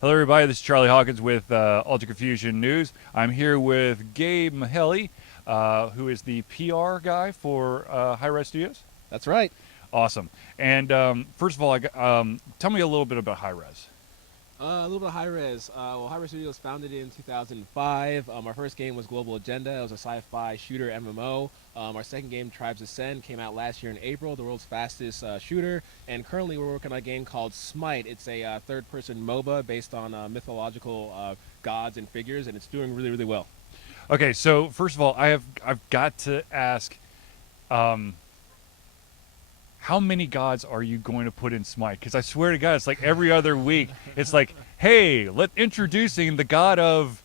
Hello, everybody. This is Charlie Hawkins with Ultra Confusion News. I'm here with Gabe Mughelli, who is the PR guy for Hi-Rez Studios. That's right. Awesome. And first of all, tell me a little bit about Hi-Rez. A little bit of Hi-Rez. Hi-Rez Studios was founded in 2005. Our first game was Global Agenda. It was a sci-fi shooter MMO. Our second game, Tribes Ascend, came out last year in April, the world's fastest shooter. And currently we're working on a game called Smite. It's a third-person MOBA based on mythological gods and figures, and it's doing really, really well. Okay, so first of all, I've got to ask, how many gods are you going to put in Smite? Because I swear to God, it's like every other week. It's like, hey, introducing the god of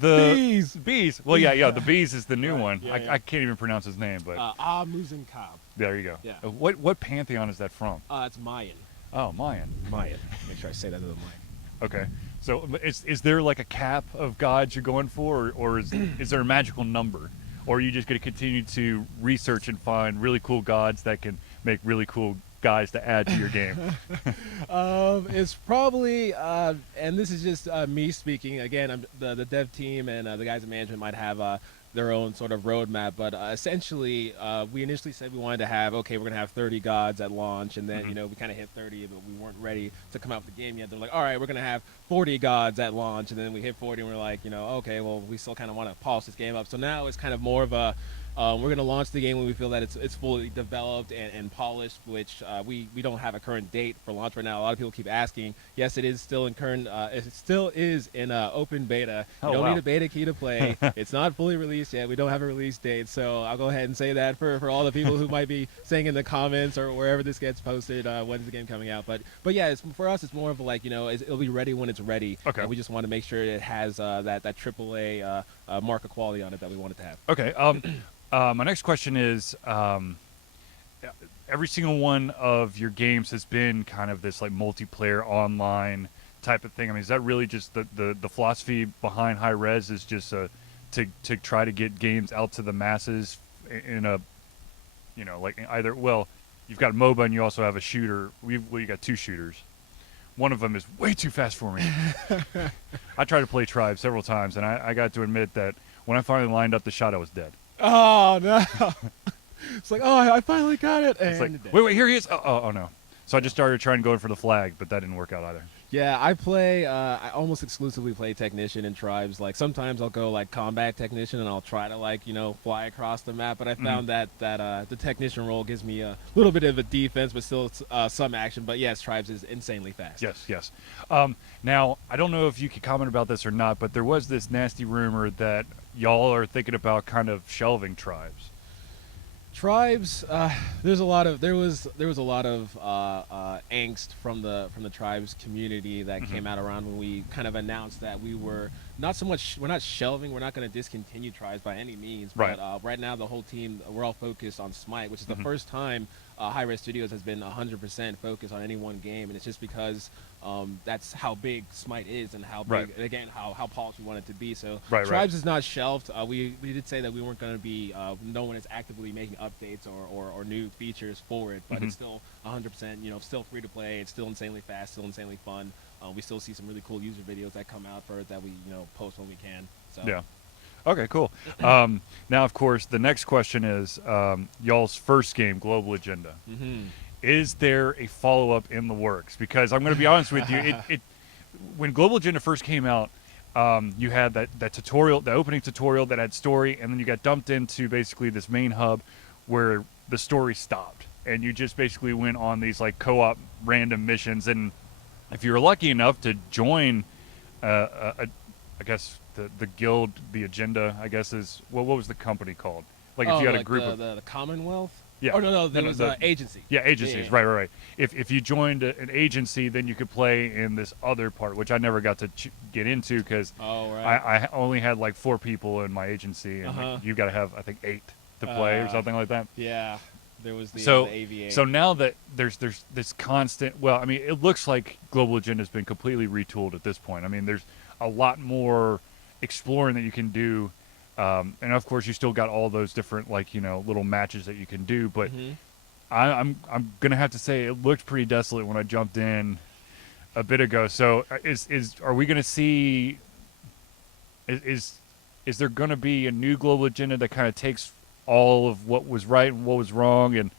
the bees. Well, yeah, the bees is the new one. Yeah, I can't even pronounce his name, but Muzin Kab. there you go. Yeah. What pantheon is that from? It's Mayan. Oh, Mayan. Make sure I say that to the mic. Okay. So is there like a cap of gods you're going for, or is there a magical number? Or are you just going to continue to research and find really cool gods that can make really cool guys to add to your game? It's probably, and this is just me speaking. Again, the dev team and the guys in management might have their own sort of roadmap, but essentially, we initially said we wanted to have, okay, we're going to have 30 gods at launch, and then, we kind of hit 30, but we weren't ready to come out with the game yet. They're like, all right, we're going to have 40 gods at launch, and then we hit 40, and we're like, okay, well, we still kind of want to polish this game up. So now it's kind of more of a, we're going to launch the game when we feel that it's fully developed and polished, which we don't have a current date for launch right now. A lot of people keep asking. Yes, it is still in current. It still is in open beta. You don't need a beta key to play. It's not fully released yet. We don't have a release date, so I'll go ahead and say that for all the people who might be saying in the comments or wherever this gets posted, when's the game coming out. But yeah, for us, it's more of like it'll be ready when it's ready. Okay. We just want to make sure it has that AAA mark of quality on it that we want it to have. Okay. My next question is, every single one of your games has been kind of this like multiplayer online type of thing. I mean, is that really just the philosophy behind Hi-Rez is just to try to get games out to the masses in a, like either, well, you've got MOBA and you also have a shooter. You got two shooters. One of them is way too fast for me. I tried to play Tribe several times, and I got to admit that when I finally lined up the shot, I was dead. Oh no! It's like, oh, I finally got it. And it's like, wait, here he is. Oh no! So I just started trying going for the flag, but that didn't work out either. Yeah, I almost exclusively play Technician in Tribes. Like sometimes I'll go like Combat Technician and I'll try to fly across the map. But I found that the Technician role gives me a little bit of a defense, but still some action. But yes, Tribes is insanely fast. Yes. Now I don't know if you could comment about this or not, but there was this nasty rumor that y'all are thinking about kind of shelving Tribes. Tribes, there was a lot of angst from the Tribes community that came out around when we kind of announced that we're not shelving, we're not going to discontinue Tribes by any means, right. But right now the whole team, we're all focused on Smite, which is the first time Hi-Rez Studios has been 100% focused on any one game, and it's just because that's how big Smite is and how big, again, how polished we want it to be. So Tribes is not shelved. We did say that we weren't going to be, no one is actively making updates or new features for it, but it's still 100%, still free to play. It's still insanely fast, still insanely fun. We still see some really cool user videos that come out for it that we, post when we can. So. Yeah. Okay, cool. Now, of course, the next question is y'all's first game, Global Agenda. Is there a follow-up in the works? Because I'm going to be honest with you, when Global Agenda first came out, you had that tutorial, the opening tutorial that had story, and then you got dumped into basically this main hub where the story stopped, and you just basically went on these like co-op random missions. And if you were lucky enough to join, I guess the guild, the agenda, I guess is what was the company called? Like if you had a group of the Commonwealth. Yeah. Oh no, there was an agency. Yeah, agencies. Yeah. Right. If you joined an agency, then you could play in this other part, which I never got to get into because I only had like 4 people in my agency, and you got to have I think 8 to play or something like that. Yeah. There was the AVA. So now that there's this constant, well, I mean, it looks like Global Agenda has been completely retooled at this point. I mean, there's a lot more exploring that you can do. And of course, you still got all those different, like, little matches that you can do. But I'm gonna have to say it looked pretty desolate when I jumped in a bit ago. So are we going to see? Is there going to be a new global agenda that kind of takes all of what was right and what was wrong and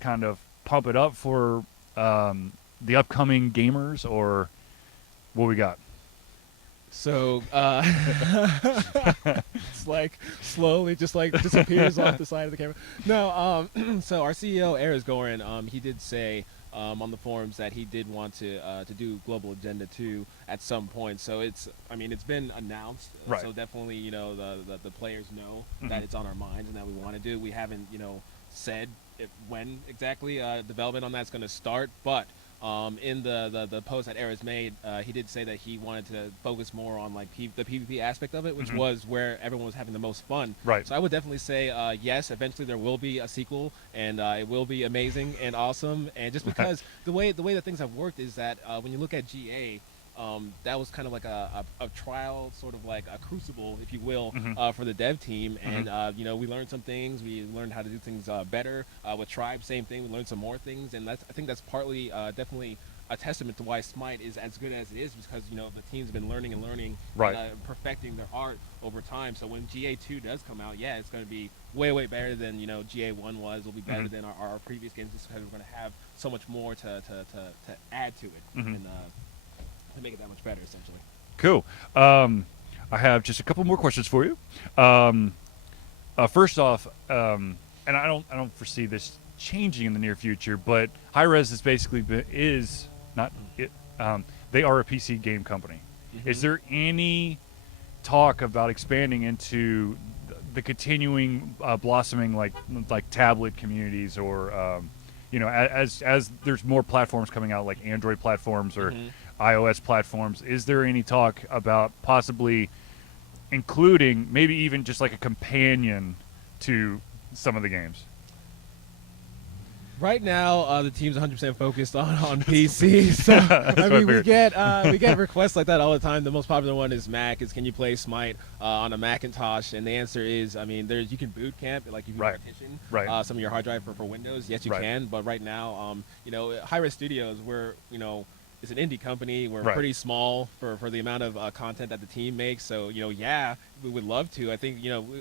kind of pump it up for the upcoming gamers, or what we got? So it's like slowly just like disappears off the side of the camera. No, so our CEO Erez Gorin, he did say on the forums that he did want to do Global Agenda 2 at some point. So it's been announced. Right. So definitely the players know Mm-hmm. that it's on our minds and that we want to do. We haven't said when exactly development on that's going to start, but. In the post that Erez made, he did say that he wanted to focus more on like the PvP aspect of it, which Mm-hmm. was where everyone was having the most fun. Right. So I would definitely say yes. Eventually there will be a sequel, and it will be amazing and awesome. And just because the way that things have worked is that when you look at GA. That was kind of like a trial, sort of like a crucible, if you will, Mm-hmm. for the dev team. Mm-hmm. And we learned some things. We learned how to do things better. With Tribe, same thing. We learned some more things, and I think that's partly definitely a testament to why Smite is as good as it is, because the team's been learning and Right. perfecting their art over time. So when GA2 does come out, yeah, it's going to be way better than GA1 was. It'll be better Mm-hmm. than our previous games, just because we're going to have so much more to add to it. Mm-hmm. And to make it that much better, essentially. Cool. I have just a couple more questions for you. First off, and I don't foresee this changing in the near future, but Hi-Rez is basically is not it. They are a PC game company. Mm-hmm. Is there any talk about expanding into the continuing blossoming like tablet communities, or as there's more platforms coming out, like Android platforms or Mm-hmm. iOS platforms? Is there any talk about possibly including maybe even just like a companion to some of the games? Right now, the team's 100% focused on PC. So That's what I we figured. get requests like that all the time. The most popular one is Mac. Is can you play Smite on a Macintosh? And the answer is, you can boot camp, like you can Right. partition Right. some of your hard drive for Windows. Yes, you Right. can. But right now, Hi-Rez Studios, we're it's an indie company. We're Right. pretty small for the amount of content that the team makes. So yeah, we would love to. I think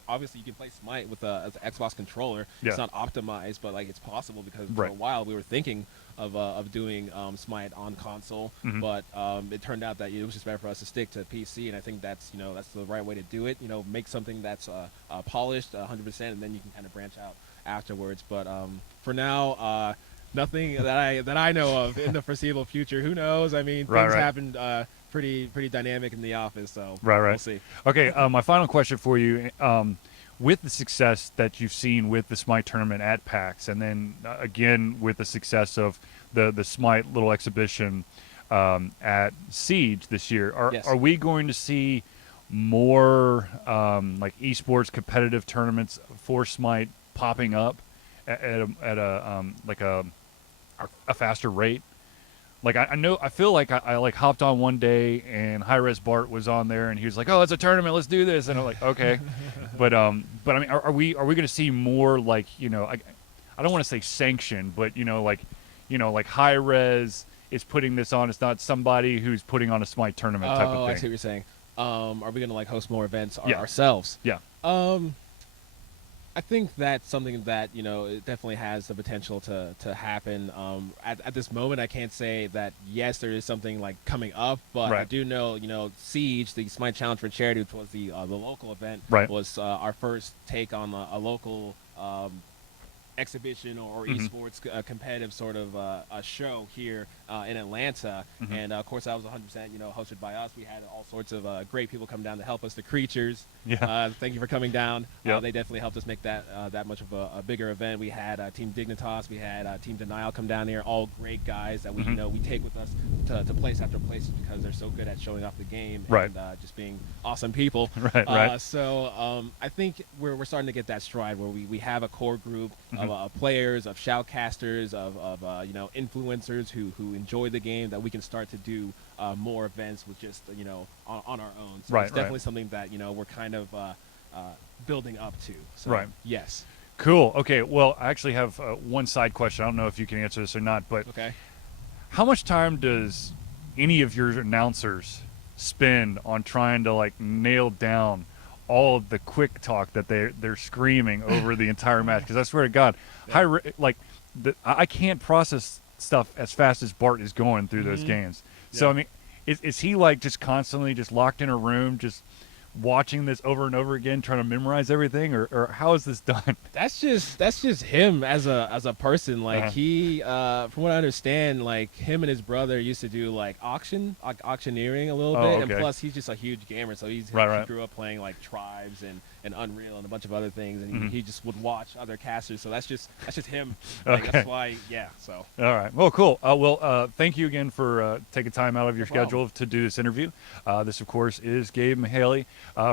obviously you can play Smite with an Xbox controller. Yeah. It's not optimized, but like it's possible, because Right. for a while we were thinking of doing Smite on console, Mhm. but it turned out that it was just better for us to stick to PC, and I think that's that's the right way to do it. Make something that's polished 100%, and then you can kind of branch out afterwards. But for now, nothing that I know of in the foreseeable future. Who knows? I mean, Right, things right. happened pretty dynamic in the office, so Right. we'll see. Okay, my final question for you. With the success that you've seen with the Smite tournament at PAX, and then again with the success of the Smite little exhibition at Siege this year, Yes. are we going to see more like eSports competitive tournaments for Smite popping up at a faster rate? Like I feel like I like hopped on one day and Hi-Rez Bart was on there and he was like, "Oh, it's a tournament, let's do this," and I'm like, "Okay," but I mean, are we going to see more like I don't want to say sanctioned, but like Hi-Rez is putting this on. It's not somebody who's putting on a Smite tournament type Oh, of I see thing. what you're saying. Are we gonna like host more events Yeah. ourselves? Yeah. I think that's something that it definitely has the potential to happen. At this moment, I can't say that yes, there is something like coming up, but I Right. do know Siege, the Smite Challenge for Charity, which was the local event, Right. was our first take on a local exhibition or Mhm. esports competitive sort of a show here in Atlanta. Mhm. And of course that was 100% hosted by us. We had all sorts of great people come down to help us. The Creatures, Yeah. thank you for coming down. Yep. They definitely helped us make that much of a bigger event. We had Team Dignitas, we had Team Denial come down here, all great guys that we Mhm. we take with us to place after place, because they're so good at showing off the game Right. and just being awesome people. Right. So I think we're starting to get that stride where we have a core group Mhm. of players, of shoutcasters, of influencers who enjoy the game, that we can start to do more events with just on our own. So Right, it's definitely right. something that we're kind of building up to. So, Right. Yes. Cool. Okay. Well, I actually have one side question. I don't know if you can answer this or not, but Okay. how much time does any of your announcers spend on trying to like nail down all of the quick talk that they're screaming over the entire match. Because I swear to God, I can't process stuff as fast as Bart is going through those games. So Yeah. I mean, is he like just constantly just locked in a room, just watching this over and over again, trying to memorize everything, or how is this done? That's just him as a person. Like he, from what I understand, like him and his brother used to do like auctioneering a little bit, okay. and plus he's just a huge gamer. So he grew up playing like Tribes and Unreal and a bunch of other things, and he just would watch other casters. So that's just him. Like, Okay. That's why, So All right. Well, cool. Thank you again for taking time out of your schedule to do this interview. This, of course, is Gabe Mughelli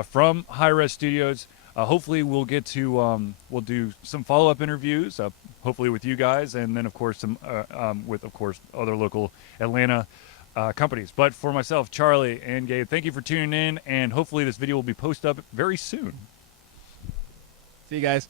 from Hi-Rez Studios. Hopefully, we'll get to we'll do some follow-up interviews, hopefully with you guys, and then, of course, some with, of course, other local Atlanta companies. But for myself, Charlie, and Gabe, thank you for tuning in, and hopefully this video will be posted up very soon. see you guys.